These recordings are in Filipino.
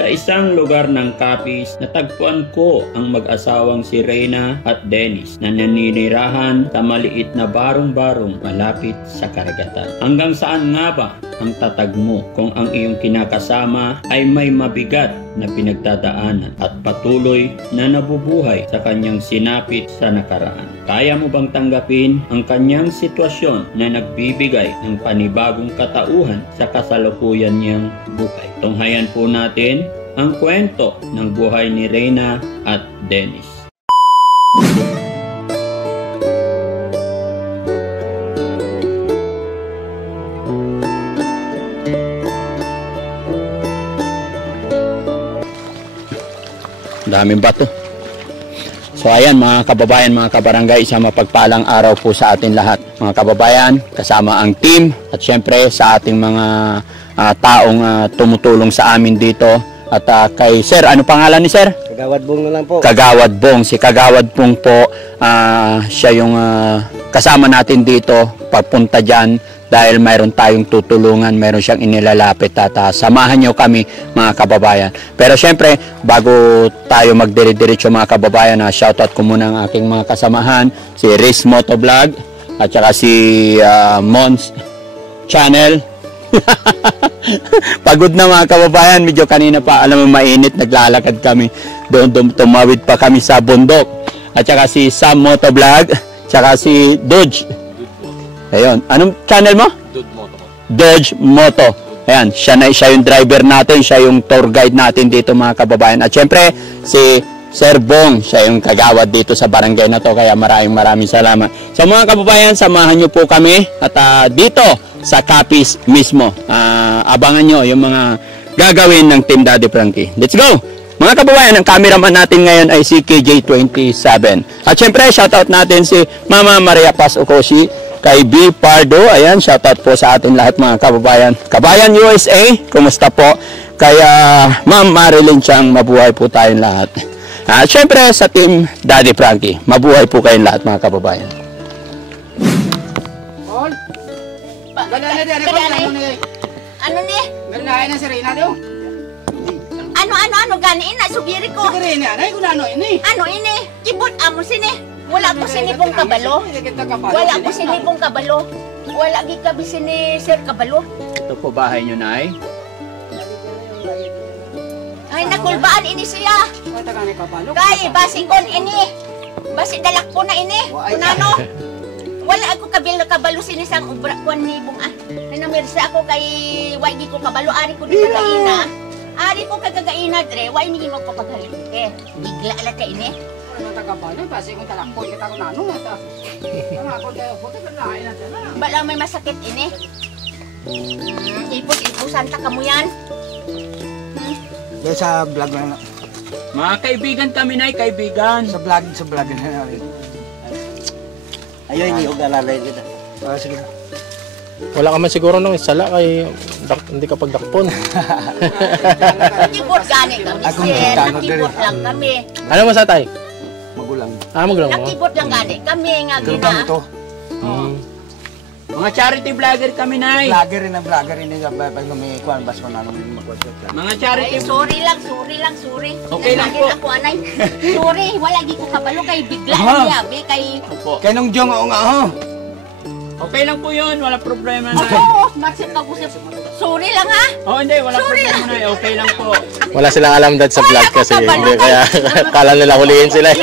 Sa isang lugar ng Capiz, natagpuan ko ang mag-asawang si Reyna at Dennis na naninirahan sa maliit na barong-barong malapit sa karagatan. Hanggang saan nga ba ang tatag mo kung ang iyong kinakasama ay may mabigat na pinagdadaanan at patuloy na nabubuhay sa kanyang sinapit sa nakaraan? Kaya mo bang tanggapin ang kanyang sitwasyon na nagbibigay ng panibagong katauhan sa kasalukuyan niyang buhay? Tunghayan po natin ang kwento ng buhay ni Reyna at Dennis. Daming bato. So ayan mga kababayan, mga kabarangay, isang mapagpalang araw po sa atin lahat. Mga kababayan, kasama ang team at syempre sa ating mga taong tumutulong sa amin dito. At kay Sir, ano pangalan ni Sir? Kagawad Bong na lang po. Kagawad Bong. Si Kagawad Bong po, siya yung kasama natin dito papunta dyan dahil mayroon tayong tutulungan, mayroon siyang inilalapit at samahan nyo kami mga kababayan. Pero syempre, bago tayo magdire-diretso mga kababayan, shoutout ko muna ang aking mga kasamahan, si Riz Motovlog at saka si Mons Channel. Pagod na mga kababayan, medyo kanina pa, alam mo, mainit, naglalakad kami doon, tumawid pa kami sa bundok. At saka si Sam Motovlog, saka si Dodge. Ayun, anong channel mo? Dodge Moto. Ayan, siya yung driver natin, siya yung tour guide natin dito mga kababayan. At syempre si Sir Bong, siya yung kagawad dito sa barangay na to, kaya maraming salamat. So mga kababayan, samahan nyo po kami at dito sa Capiz mismo. Abangan nyo yung mga gagawin ng Team Daddy Frankie. Let's go! Mga kababayan, ang cameraman natin ngayon ay si KJ27. At syempre, shoutout natin si Mama Maria Paz Okoshi, kay B. Pardo. Ayan, shoutout po sa atin lahat mga kababayan. Kabayan USA, kumusta po? Kaya Ma'am Marilyn Chang, mabuhay po tayong lahat. At syempre, sa Team Daddy Frankie, mabuhay po kayong lahat mga kababayan. Ano ni? Ganahin na si Reyna daw. Ano ganiin na sugiri ko. Si Reyna, ay kung ano ini? Ano ini? Kibot amo sini. Wala ko sinibong kabalo. Wala ko sinibong kabalo. Wala gi kabi sini Sir kabalo. Ito po bahay nyo, Nay. Ay nakulbaan ini siya. Kay basikon ini. Basi dalak po na ini. Kunano? Wala ako kabalo sini sang ubra kon ni bung Namirsa ako kay wagi ko kabalo ari ko di kagaina. Ari ko kagagaina dre, way ni mo ko paghalite. Bigla la kay ini. Ano tagabalo basi kung talakpo kita ko nano mata. Ako kayo puto kanain na tala. Bala may masakit ini. Ipos-ipusan ta kamo yan. Sa vlog na. Mga kaibigan kami, Nay, kaibigan. Sa vlog na. Ayun, hindi ko galalay dito. Sige. Wala ka man siguro nung isala kay hindi ka pagdakpon. Nakibot gani kami, Sir. Nakibot lang kami. Ano mo sa tay? Magulang. Magulang mo? Nakibot lang gani kami nga gina. Mga charity vlogger kami, Nay. Vlogger rin pag lumikuan bas mo na magwasot lang. Mga charity. Ay, sorry lang. Okay lang po. Ako, anay. Sorry, wala gi ko kabalo kay bigla niya, be kay Kay nung jong ako nga ho. Okay lang po yun, wala problema, Nay. Oo, masip pag-usap. Sorry lang ha. Oh, hindi, wala problema, Nay. Okay lang po. Wala silang alam dad sa vlog kasi hindi kaya kala nila huliin sila.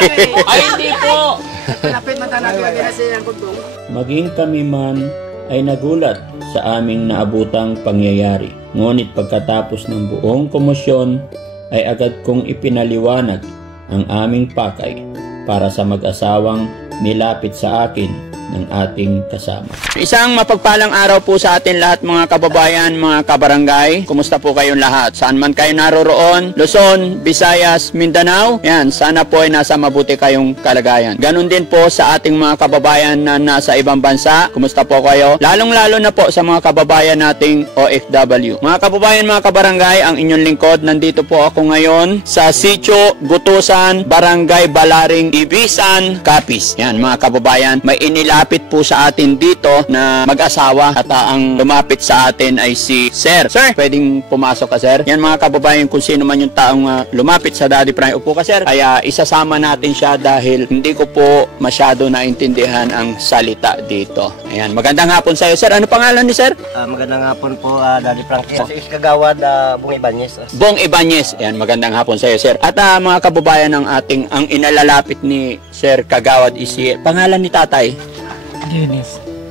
Ay, hindi po. Lapit mata na silang kugtong. Maging kami man ay nagulat sa aming naabutang pangyayari. Ngunit pagkatapos ng buong komosyon ay agad kong ipinaliwanag ang aming pakay para sa mag-asawang nilapit sa akin ng ating kasama. Isang mapagpalang araw po sa atin lahat mga kababayan, mga kabarangay. Kumusta po kayong lahat? Saan man kayo naroroon? Luzon, Visayas, Mindanao? Yan, sana po ay nasa mabuti kayong kalagayan. Ganon din po sa ating mga kababayan na nasa ibang bansa. Kumusta po kayo? Lalong-lalo na po sa mga kababayan nating OFW. Mga kababayan, mga kabarangay, ang inyong lingkod, nandito po ako ngayon sa Sitio Gutusan, Barangay Balaring, Ibisan, Capiz. Yan mga kababayan, may inila nakalapit po sa atin dito na mag-asawa at ang lumapit sa atin ay si Sir. Sir, pwedeng pumasok ka, Sir? Yan mga kababayan, kung sino man yung taong lumapit sa Daddy Frankie. Upo ka, Sir. Kaya isasama natin siya dahil hindi ko po masyado naintindihan ang salita dito. Ayan, magandang hapon sa iyo, Sir. Ano pangalan ni Sir? Magandang hapon po, Daddy Frankie. Si Kagawad Bong Ibanez. Bong Ibanez. Ayan, magandang hapon sa iyo, Sir. At mga kababayan ng ang inalalapit ni Sir Kagawad is si pangalan ni Tatay?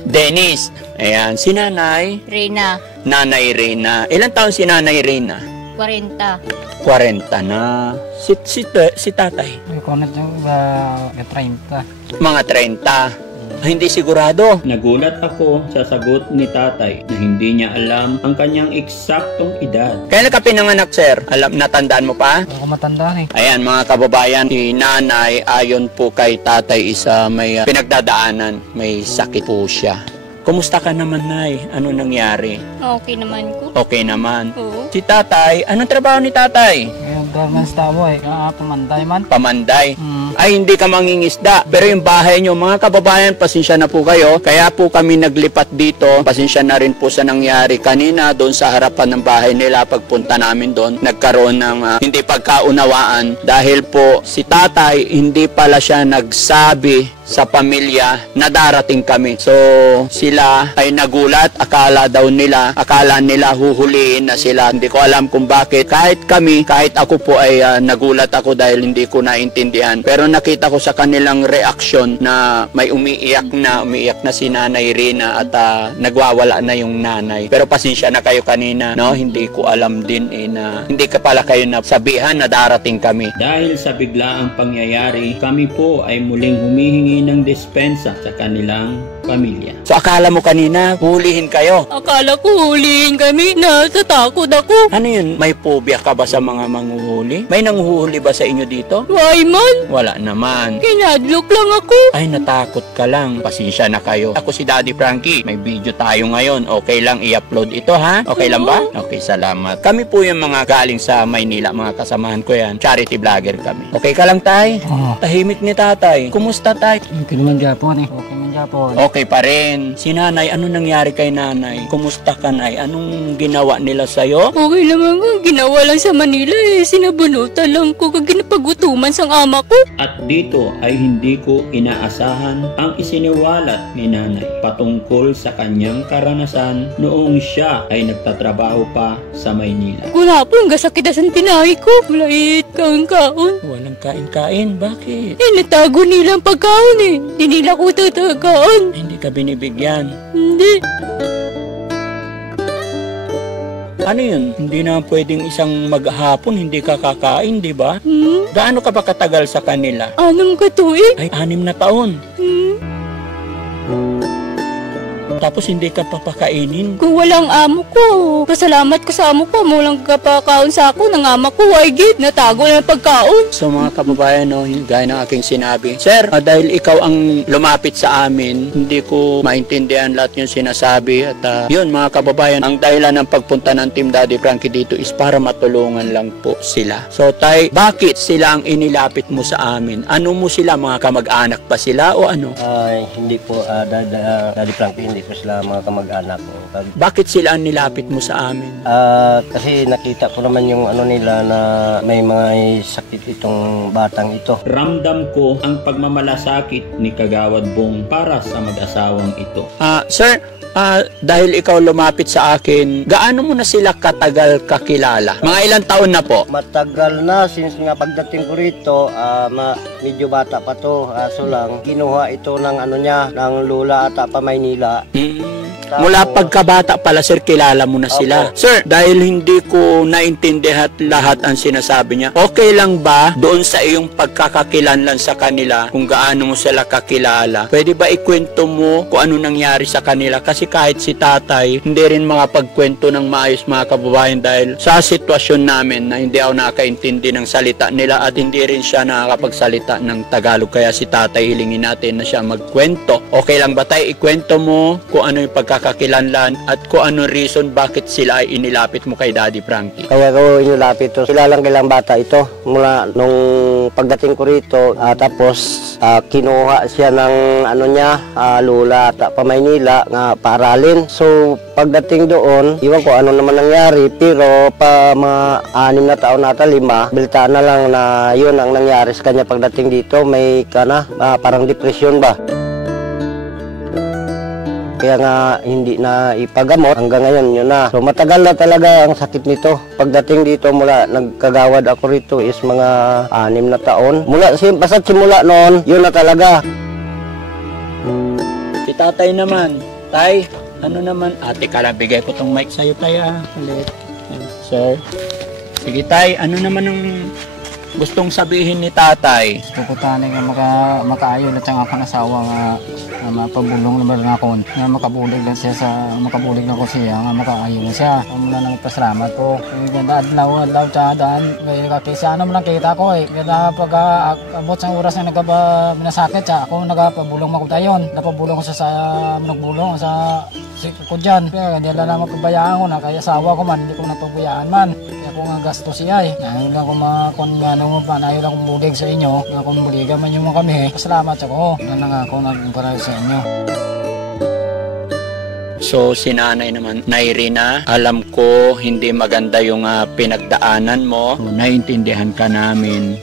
Dennis. Ayan, si Nanay? Reyna, Nanay Reyna. Ilang taon si Nanay Reyna? 40. 40 na. Si Tatay? Mga 30. Hindi sigurado. Nagulat ako sa sagot ni Tatay na hindi niya alam ang kanyang eksaktong edad. Kailan ka pinanganak, Sir? Natandaan mo pa? Ako matandaan eh. Ayan mga kababayan, si Nanay ayon po kay Tatay isa may pinagdadaanan, may sakit po siya. Kumusta ka naman, Nay? Ano nangyari? Okay naman ko. Okay naman. Oo. Si Tatay, anong trabaho ni Tatay? Ngayon garments tao eh. Pamanday man. Pamanday. Ay hindi ka mangingisda. Pero yung bahay nyo, mga kababayan, pasensya na po kayo. Kaya po kami naglipat dito. Pasensya na rin po sa nangyari kanina doon sa harapan ng bahay nila. Pagpunta namin doon, nagkaroon ng hindi pagkaunawaan. Dahil po si Tatay, hindi pala siya nagsabi sa pamilya na darating kami. So sila ay nagulat. Akala nila huhuliin na sila. Hindi ko alam kung bakit. Kahit ako po ay nagulat ako dahil hindi ko naintindihan. Pero nakita ko sa kanilang reaksyon na may umiiyak na si Nanay Reyna at nagwawala na yung nanay. Pero pasensya na kayo kanina, no? Hindi ko alam din na hindi ka pala kayo nasabihan na darating kami. Dahil sa biglaang pangyayari, kami po ay muling humihingi ng dispensa sa kanilang pamilya. So akala mo kanina hulihin kayo? Akala ko hulihin kami. Natatakot ako. Ano yun? May phobia ka ba sa mga manghuhuli? May nanghuhuli ba sa inyo dito? Why man? Wala naman. Kinadlock lang ako. Ay, natakot ka lang. Pasensya na kayo. Ako si Daddy Frankie. May video tayo ngayon. Okay lang i-upload ito, ha? Okay lang ba? Okay, salamat. Kami po yung mga galing sa Maynila. Mga kasamahan ko yan. Charity vlogger kami. Okay ka lang, Tay? Oo. Tahimik ni Tatay. Kumusta, Tay? Okay naman Japon eh. Okay man Japon. Okay pa rin. Si Nanay, ano nangyari kay Nanay? Kumusta ka, Nay? Anong ginawa nila sa'yo? Okay naman ko. Ginawa lang sa Manila eh. Sinabunutan lang ko. Ginapagutuman sang ama ko. At dito ay hindi ko inaasahan ang isiniwalat ni Nanay patungkol sa kanyang karanasan noong siya ay nagtatrabaho pa sa Maynila. Wala po. Ang gasakidasan tinahi ko. Wala kaon-kaon. Walang kain-kain? Bakit? Eh, natago nila ang pagkaon eh. Hindi nila ko tatagaon. Hindi ka binibigyan. Hindi. Ano yun? Hindi na pwedeng isang maghapon hindi ka kakain, di ba? Gaano ka ba katagal sa kanila? 6 katuig. Ay, 6 na taon. Tapos hindi ka papakainin. Kung walang amo ko, pasalamat ko sa amo ko. Mulang kapakaon sa ako ng ama ko. Ay, git, natago na ang pagkaon. So mga kababayan, no, gaya ng aking sinabi, Sir, dahil ikaw ang lumapit sa amin, hindi ko maintindihan lahat yung sinasabi. At yun mga kababayan, ang dahilan ng pagpunta ng Team Daddy Frankie dito is para matulungan lang po sila. So Tay, bakit sila ang inilapit mo sa amin? Ano mo sila, mga kamag-anak pa sila o ano? Hindi po, Daddy Frankie, hindi po sila mga kamag-anak ko. Bakit sila ang nilapit mo sa amin? Kasi nakita ko naman yung ano nila na may mga sakit itong batang ito. Ramdam ko ang pagmamalasakit ni Kagawad Bong para sa mag-asawang ito. Sir, dahil ikaw lumapit sa akin, gaano mo na sila katagal kakilala? Mga ilang taon na po? Matagal na, since nga pagdating ko rito, medyo bata pa to. So lang, kinuha ito ng ano niya, ng lula ata pa Maynila. Mula pagkabata pala, sir, kilala mo na sila. Opo. Sir, dahil hindi ko naintindihan lahat ang sinasabi niya, okay lang ba doon sa iyong pagkakakilanlan sa kanila kung gaano mo sila kakilala? Pwede ba ikwento mo kung ano nangyari sa kanila? Kasi kahit si Tatay, hindi rin makapagkwento ng maayos, mga kababayan, dahil sa sitwasyon namin na hindi ako nakakaintindi ng salita nila at hindi rin siya nakakapagsalita ng Tagalog. Kaya si Tatay, hilingin natin na siya magkwento. Okay lang ba tayo ikwento mo kung ano yung pagkakakilanlan pagkakakilanlan at kung anong reason bakit sila ay inilapit mo kay Daddy Frankie? Kaya ko inilapit to. Kilalang bata ito. Mula nung pagdating ko rito, tapos kinuha siya ng lula at pa Maynila nga paaralin. So pagdating doon, iwan ko ano naman nangyari, pero pa mga 6 na taon nata 5, bilta na lang na yun ang nangyari sa kanya pagdating dito. May parang depression ba. Kaya nga hindi na ipagamot hanggang ngayon yun na. So matagal na talaga ang sakit nito. Pagdating dito mula nagkagawad ako rito is mga 6 na taon. Basta simula noon, yun na talaga. Si tatay naman. Tay, ano naman? Ate ka lang, bigay ko tong mic sa'yo tay ulit. Sir. Sige tay, ano naman ang gustong sabihin ni tatay? Puputanin nga makaayo na siyang akong asawa nga mapabulong naman nga ako nga makabulig lang siya makabulig na ko siya nga makaayo na siya. Mula na magpasalamat ko. Ganda adlaw siya daan. Kaya kakisa naman lang kita ko Ganda pag abot sa oras na minasakit siya. Ako nagpabulong makutayon. Napabulong ko siya sa nagbulong sa ko dyan. Kaya hindi lang mapabayaan ko na kaya asawa ko man. Hindi ko napabayaan man. Kaya ko nga gasto siya Ngayon lang ko nayo lang kumulig sa inyo. Nga kung muligan man yung mga kami. Pasalamat ako. Nga ako nagparay sa inyo. So si nanay naman, Nairina, alam ko hindi maganda yung pinagdaanan mo. So, naiintindihan ka namin.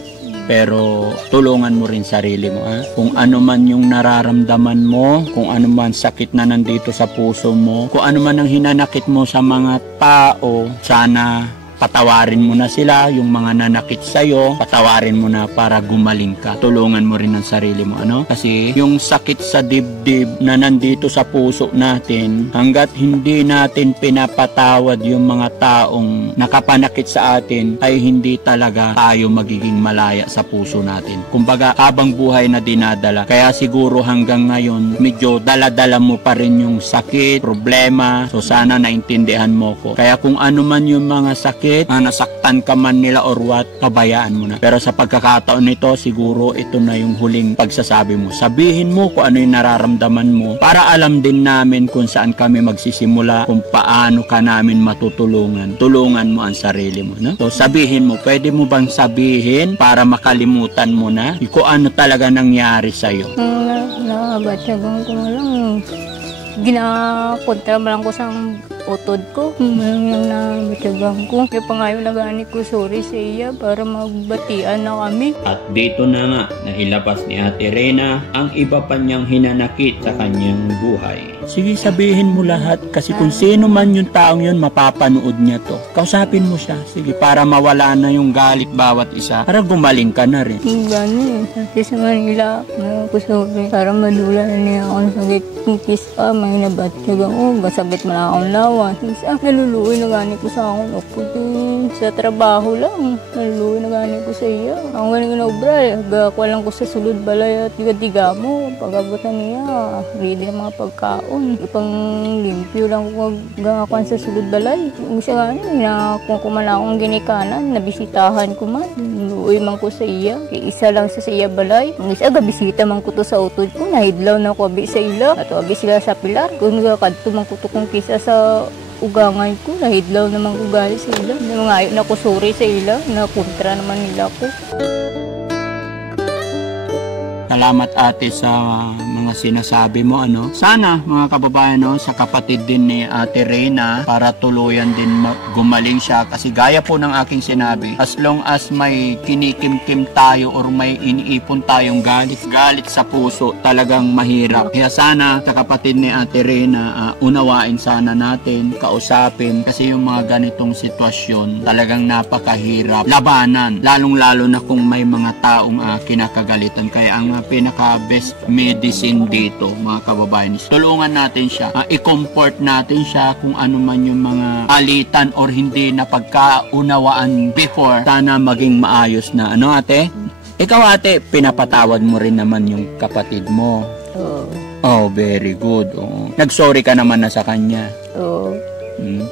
Pero tulungan mo rin sarili mo. Kung ano man yung nararamdaman mo, kung ano man sakit na nandito sa puso mo, kung ano man ang hinanakit mo sa mga tao, sana patawarin mo na sila, yung mga nanakit sa'yo, patawarin mo na para gumaling ka. Tulungan mo rin ang sarili mo, Kasi yung sakit sa dibdib na nandito sa puso natin, hanggat hindi natin pinapatawad yung mga taong nakapanakit sa atin, ay hindi talaga tayo magiging malaya sa puso natin. Kumbaga, habang buhay na dinadala. Kaya siguro hanggang ngayon, medyo dala-dala mo pa rin yung sakit, problema. So sana naintindihan mo ko. Kaya kung ano man yung mga sakit, nasaktan ka man nila or what, pabayaan mo na. Pero sa pagkakataon nito, siguro ito na yung huling pagsasabi mo. Sabihin mo kung ano yung nararamdaman mo para alam din namin kung saan kami magsisimula, kung paano ka namin matutulungan. Tulungan mo ang sarili mo. So sabihin mo, pwede mo bang sabihin para makalimutan mo na kung ano talaga nangyari sa'yo? Nabatyagan ko lang. Ginakontra mo lang ko sa utod ko. Malang nabatyagan ko. Kaya pa ngayon nagani ko sorry sa iya para magbatian na kami. At dito na nga nahilabas ni Ate Reyna ang iba pa niyang hinanakit sa kanyang buhay. Sige, sabihin mo lahat kasi kung sino man yung taong yun mapapanood niya to. Kausapin mo siya. Sige, para mawala na yung galit bawat isa. Para gumaling ka na rin. Gano'n Kasi sa Manila, ko sorry. Para madula na niya ako sa kikis may nabatyagan ko. Gasabit mo na akong lawan. Isa, naluluoy na gani ko sa akong sa trabaho lang. Naluluoy na gani ko sa iya. Ang galing ko na obra. Gakwa lang ko sa sulod balay at diga-diga mo. Pag-abutan niya, ready na mga pagkaon. Ipang limpyo lang ko gakakuan sa sulod balay. Isa gani, kung kumana akong ginikanan, nabisitahan ko man. Naluluoy man ko sa iya. Isa lang sa iya balay. Ang isa, gabisita man ko to sa utod ko. Nahidlaw na ko abi sa ila. At abi sila sa pilar. Kung nagakadto man ko to kung kisa sa ugangay ko, nahidlaw naman ko gali sa ila. Mga ayo na ko sorry sa ila, na kontra naman nila ko. Salamat ate sa mga sinasabi mo Sana mga kababayan sa kapatid din ni Ate Reyna para tuluyan din gumaling siya kasi gaya po ng aking sinabi, as long as may kinikimkim tayo or may iniipon tayong galit sa puso, talagang mahirap. Kaya sana sa kapatid ni Ate Reyna unawain sana natin, kausapin kasi yung mga ganitong sitwasyon talagang napakahirap labanan, lalong-lalo na kung may mga taong kinakagalitan. Kaya ang pinaka best medicine dito mga kababayan, tulungan natin siya, i-comfort natin siya kung ano man yung mga alitan or hindi na pagkaunawaan before, sana maging maayos na ate? Ikaw ate, pinapatawad mo rin naman yung kapatid mo. Oo. Oh, very good. Nag-sorry ka naman na sa kanya. Oo.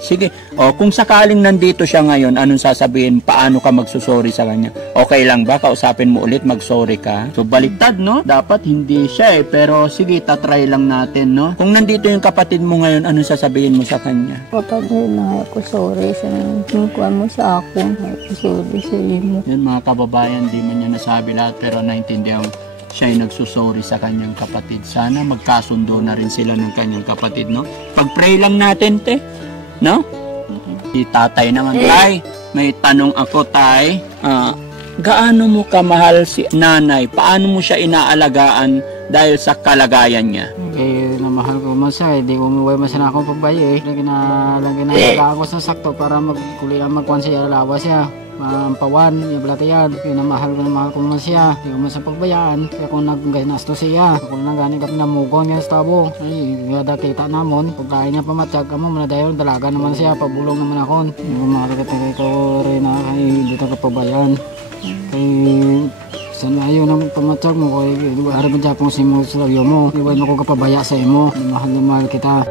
Sige. O, kung sakaling nandito siya ngayon, anong sasabihin? Paano ka magsusorry sa kanya? Okay lang ba? Kausapin mo ulit, magsorry ka? So, baliktad, no? Dapat hindi siya eh. Pero, sige, tatry lang natin, no? Kung nandito yung kapatid mo ngayon, anong sasabihin mo sa kanya? Kapatid na ako sorry sa nangkuhan mo sa akin. Ako sorry sa imo. Yun, mga kababayan, di man niya nasabi lahat, pero naintindihan siya ay nagsusorry sa kanyang kapatid. Sana magkasundo na rin sila ng kanyang kapatid, no? Pag-pray lang natin, te. No? Si tatay naman, tay. May tanong ako, tay. Gaano mo kamahal si nanay? Paano mo siya inaalagaan dahil sa kalagayan niya? Eh, namahal ko man siya, hindi ko umuwi man siya na akong pagbayo eh. Lagi na ako sa sakto para magkuhan siya, alawa siya. Pawan, ibalatayan, namahal ko man siya. Hindi ko man siya pagbayaan. Kaya kung naggasto siya, kung nagani ka pinamugon niya sa tabo, ay, gada kita namon. Pagkain niya pamatsyag ka mo, manadayon, dalaga naman siya, pabulong naman ako. Hindi ko makakatagay ko rin na, ay, hindi ka pagbayaan. Kay sana ayaw na pamatsyag mo, kaya harap ang Japong si mo sa labyo mo. Iwan ako kapabaya sa imo, mahal na mahal kita.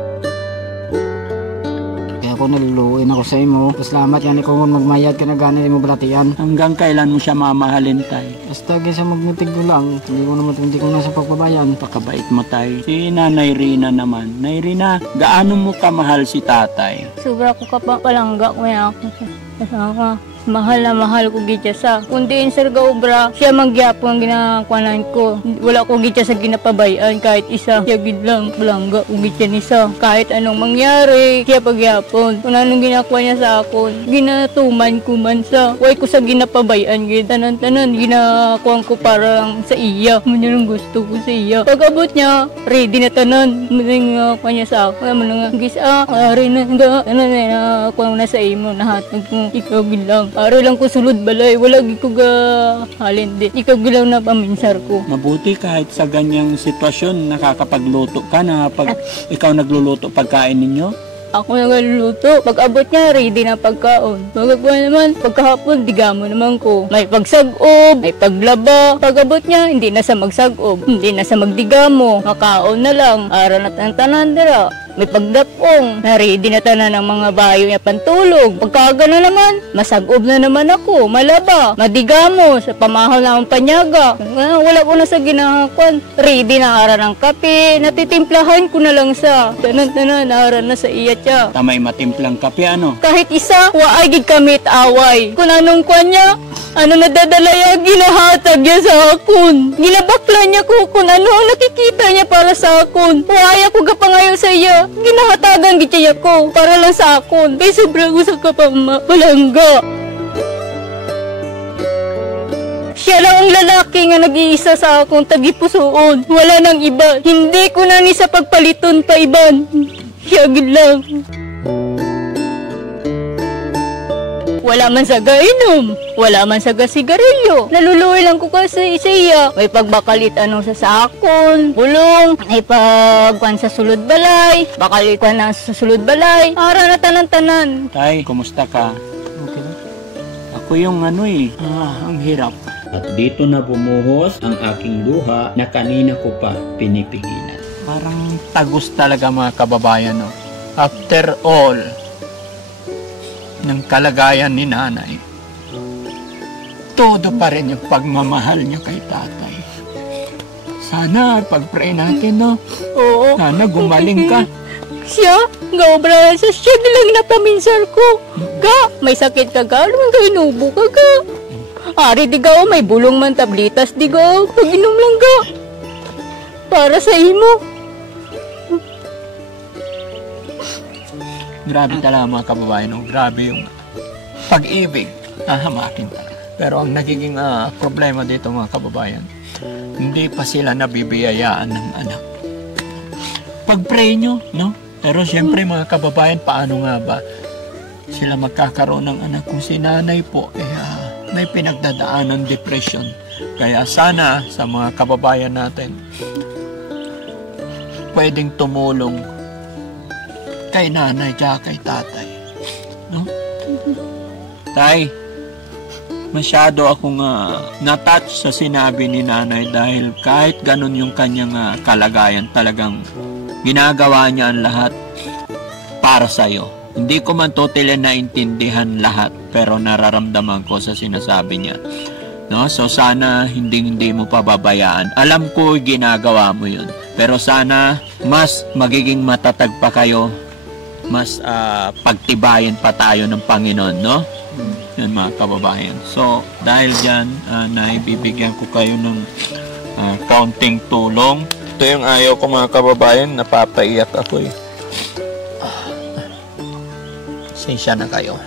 Kaya ako naluluin ako sa imo. Salamat yan kung magmayad ka na gana mo balatian. Hanggang kailan mo siya mamahalin, tay? Basta kaysa magmutig ko lang, hindi ko na sa pagbabayan. Pakabait mo, tay. Si Nanay Rina naman. Nay Rina, gaano mo kamahal si tatay? Sobra ko kapalangga ko yan ako sa mahal na mahal ko gitya sa. Kundi sir gaubra, siya magyapo ang ginakawanan ko. Wala ko gitya sa ginapabayan kahit isa. Siya gid lang, palangga ko gitya nisa. Kahit anong mangyari, siya pagyapon. Kung anong ginakuha niya sa akon, ginatuman ko man sa. Huwag ko sa ginapabayan gid. Tanan-tanan, ginakuha ko parang sa iya. Yun ang gusto ko sa iya. Pag abot niya, ready na tanan. Ginakuha niya sa ako. Mga gisa, rin na, kuha mo na sa imo. Nahatag mo, ikaw gid lang. Para lang ko sulod balay, wala ko halin din. Ikaw gilaw na paminsar ko. Mabuti kahit sa ganyang sitwasyon, nakakapagluto ka na pag ikaw nagluluto pagkain ninyo. Ako nagluluto. Pag abot niya, ready na pagkaon. Magagawa naman, pagkahapon, digamo naman ko. May pagsagob, may paglaba. Pag abot niya, hindi na sa magsagob, hindi na sa magdigamo. Makaon na lang. Ara na tanan dira. May pagdapong, na-ready na tanan ng mga bayo niya pantulog. Pagkagana naman, masagob na naman ako, malaba, madigamo, sa pamahal na akong panyaga. Wala ko na sa ginahakwan. Ready na ara ng kape, natitimplahan ko na lang sa tanan-tanan, ara na sa iya siya. Tamay matimplang kape, ano? Kahit isa, waay gid kami away. Kung anong kanya, ano nadadalaya, ginahatag niya sa akon. Ginabakla niya ko kung ano nakikita niya para sa akon. Waay ako gapangayo sa iya. Ginahatagan gitya ko para lang sa akon. Kaya sobrang gusto ka pa palangga. Siya lang ang lalaki nga nag-iisa sa akong tagipusoon. Wala nang iba. Hindi ko na ni sa pagpaliton pa iban. Siya gid lang. Wala man sa gainom, wala man sa sigarilyo. Naluluwi lang ko kasi siya. May pagbakalit anong sa sakon, bulong, may pagkuhan sa sulod balay, bakalit kuhan na sa sulod balay. Ara na tanan-tanan. Tay, kumusta ka? Okay. Ako yung ang hirap. At dito na bumuhos ang aking luha na kanina ko pa pinipigilan. Parang tagus talaga mga kababayan, no? After all, ng kalagayan ni nanay, todo pa rin yung pagmamahal niya kay tatay. Sana pag-pray natin, no? Oo. Sana gumaling ka. Siya, gaobra sa siya nilang napaminsar ko. Ga, may sakit ka ga, lumang ka inubo ka ga. Ari di ga, may bulong man tablitas di ga, pag-inom lang ga. Para sa imo. Grabe talaga mga kababayan, no? Grabe yung pag-ibig. Hamakin talaga. Pero ang nagiging problema dito mga kababayan, hindi pa sila nabibiyayaan ng anak. Pag-pray nyo, no? Pero siyempre mga kababayan, paano nga ba sila magkakaroon ng anak kung si nanay po may pinagdadaan ng depression. Kaya sana sa mga kababayan natin, pwedeng tumulong kay nanay at kay tatay. No? Tay, masyado akong na-touch sa sinabi ni nanay dahil kahit ganun yung kanyang kalagayan, talagang ginagawa niya ang lahat para sa'yo. Hindi ko man totally naintindihan lahat, pero nararamdaman ko sa sinasabi niya. No? So sana hindi mo pababayaan. Alam ko ginagawa mo yun. Pero sana mas magiging matatag pa kayo. Mas pagtibayin pa tayo ng Panginoon, no? Yan mga kababayan. So dahil dyan, naibibigyan ko kayo ng kaunting tulong. Ito yung ayaw ko mga kababayan. Napapaiyak ako eh. Sensya na kayo.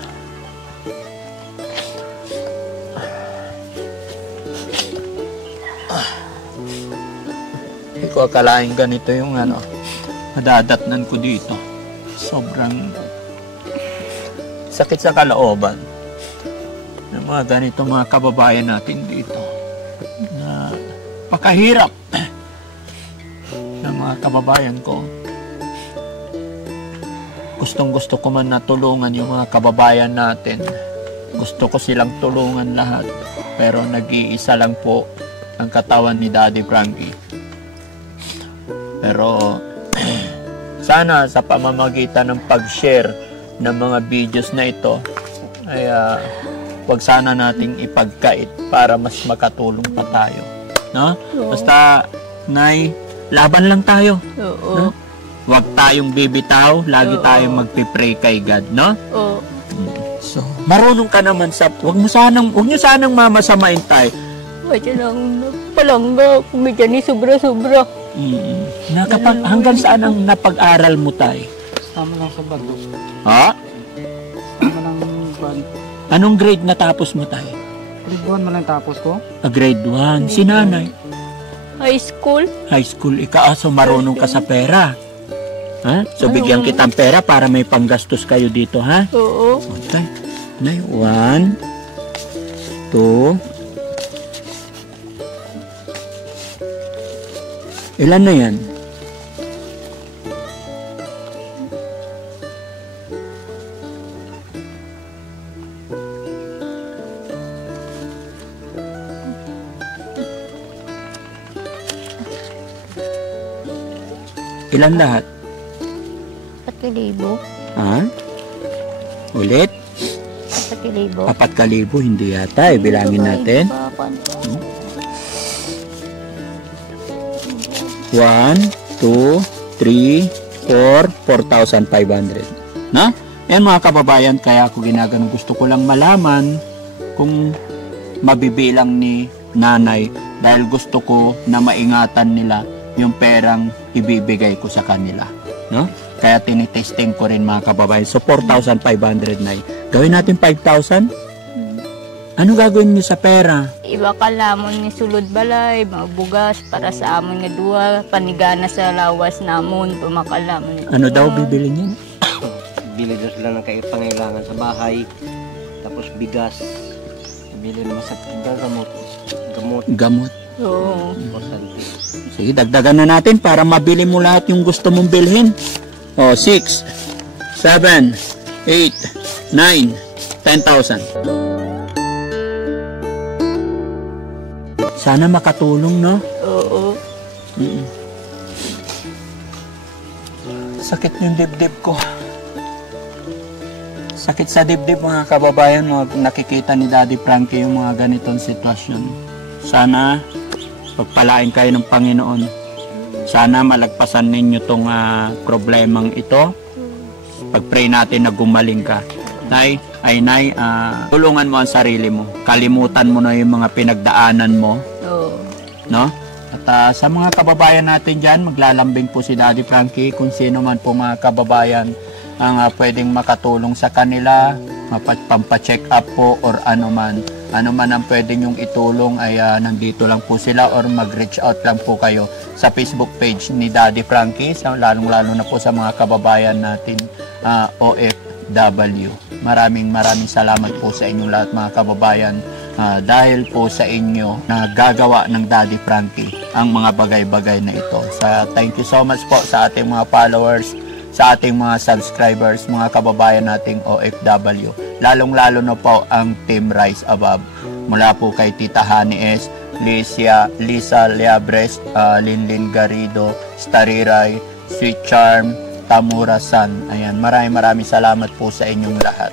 Hindi ko akalain ganito yung madadatnan ko dito. Sobrang sakit sa kalooban ng mga ganito mga kababayan natin dito na pakahirap ng mga kababayan ko. Gustong-gusto ko man na tulungan yung mga kababayan natin. Gusto ko silang tulungan lahat. Pero nag-iisa lang po ang katawan ni Daddy Frankie. Pero sana sa pamamagitan ng pag-share ng mga videos na ito ay wag sana nating ipagkait para mas makatulong pa tayo. No? Basta, Nay, laban lang tayo. Oo. No? Huwag tayong bibitaw, lagi tayong magpipray kay God, no? Oo. So, marunong ka naman huwag niyo sanang mamasamain tayo. Medyo lang palangga, kumidyan ni sobra-sobra. Hanggang saan ang napag-aral mo tayo? Tama lang sa bago. Ha? Tama lang ban. Anong grade natapos mo tayo? Grade 1 man lang tapos ko. Grade 1. Si nanay? High school? High school. So marunong ka sa pera. Ha? So bigyan kitang pera para may panggastos kayo dito, ha? Oo. Okay. Nay, 1, 2. Ilan na yan? Ilan lahat? 4,000. Ha? Ulit? 4,000. 4,000, hindi yata. Bilangin natin. 1, 2, 3, 4, 4,500. Na? Yan mga kababayan, kaya ako ginagano. Gusto ko lang malaman kung mabibilang ni nanay dahil gusto ko na maingatan nila yung perang ibibigay ko sa kanila. No? Kaya tinitesting ko rin mga kababayan. So 4,500 na. Gawin natin 5,000? Ano gagawin niyo sa pera? Iba ka lamon ni sulod balay, mga bugas para sa amon nga duwa, panigana sa lawas namon, pumakalamon. Ano daw bibili niyo? Bili daw sila ng pangailangan sa bahay. Tapos bigas. Bili naman sa gamot. Gamot. Oo. Importante. Sige, dagdagan na natin para mabili mo lahat yung gusto mong bilhin. 6, 7, 8, 9, 10,000. Sana makatulong, no? Oo. Sakit yung dibdib ko. Sakit sa dibdib mga kababayan, nakikita ni Daddy Frankie yung mga ganitong sitwasyon. Sana pagpalain kayo ng Panginoon. Sana malagpasan ninyo itong problemang ito. Pag-pray natin na gumaling ka. Nay, tulungan mo ang sarili mo. Kalimutan mo na yung mga pinagdaanan mo. Oo. No? At sa mga kababayan natin dyan, maglalambing po si Daddy Frankie kung sino man po mga kababayan ang pwedeng makatulong sa kanila, pampacheck up po or ano man ang pwedeng yung itulong ay nandito lang po sila or mag-reach out lang po kayo sa Facebook page ni Daddy Frankie, lalong-lalo na po sa mga kababayan natin OFW. Maraming salamat po sa inyong lahat mga kababayan dahil po sa inyo na gagawa ng Daddy Frankie ang mga bagay-bagay na ito. Thank you so much po sa ating mga followers, sa ating mga subscribers, mga kababayan nating OFW. Lalong-lalo na po ang Team Rise Above. Mula po kay Tita Honey S, Lisa Leabres, Linlin Garrido, Stariray, Sweet Charm, Tamura-san. Ayan, maraming salamat po sa inyong lahat.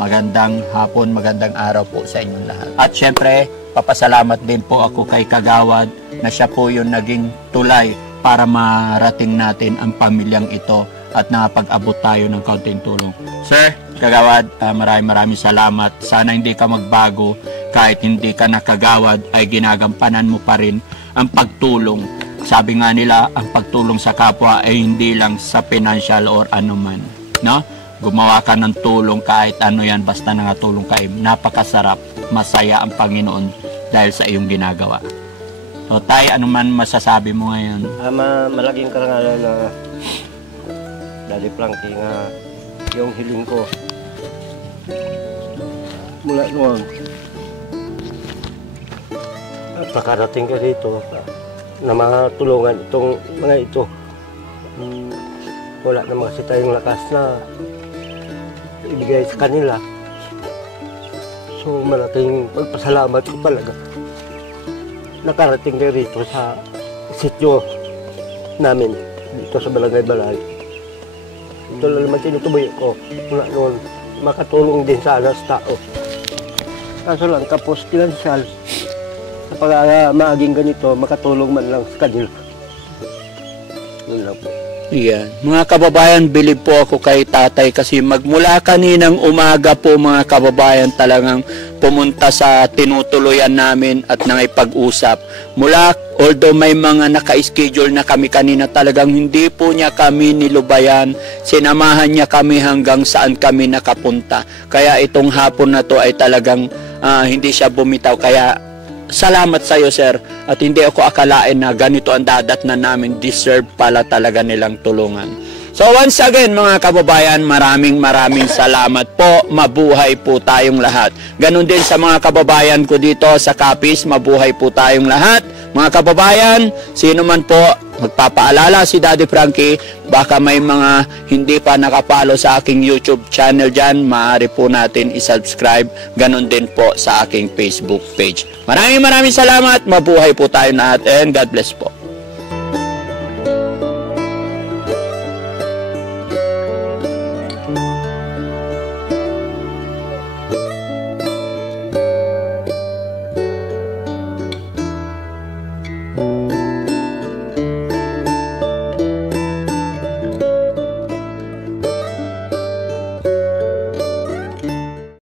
Magandang hapon, magandang araw po sa inyong lahat. At syempre, papasalamat din po ako kay Kagawad na siya po yung naging tulay para marating natin ang pamilyang ito at nakapag-abot tayo ng kaunting tulong. Sir, Kagawad, maraming salamat. Sana hindi ka magbago. Kahit hindi ka nakagawad, ay ginagampanan mo pa rin ang pagtulong. Sabi nga nila, ang pagtulong sa kapwa ay hindi lang sa financial or anuman. No? Gumawa ka ng tulong kahit ano yan, basta nangatulong ka. Napakasarap, masaya ang Panginoon dahil sa iyong ginagawa. So, Tay, ano man masasabi mo ngayon? Malaking karangalan na Daddy Frankie nga yung hiling ko mula noon. Pagkarating ka dito na matulungan itong mga ito. Wala naman kasi tayong lakas na ibigay sa kanila. So malaking pagpasalamat ko talaga. Nakarating ka rito sa sityo namin dito sa Barangay Balay. Ito lang naman tinutuloy ko. Mula noon makatulong din sana sa tao. Kaso lang kapos pinansyal. Kapag maaging ganito, makatulong man lang sa kanila. Yun lang po. Yan. Mga kababayan, bilib po ako kay tatay kasi magmula kaninang umaga po mga kababayan talagang pumunta sa tinutuloyan namin at nakipag-usap. Mula, although may mga naka-schedule na kami kanina, talagang hindi po niya kami nilubayan. Sinamahan niya kami hanggang saan kami nakapunta. Kaya itong hapon na to ay talagang hindi siya bumitaw. Kaya salamat sa iyo, sir. At hindi ako akalain na ganito ang dadatnan namin. Deserve pala talaga nilang tulungan. So once again, mga kababayan, maraming salamat po. Mabuhay po tayong lahat. Ganon din sa mga kababayan ko dito sa Capiz, mabuhay po tayong lahat. Mga kababayan, sino man po, magpapaalala si Daddy Frankie, baka may mga hindi pa nakapalo sa aking YouTube channel dyan, maaari po natin isubscribe. Ganon din po sa aking Facebook page. Maraming salamat. Mabuhay po tayo lahat and God bless po.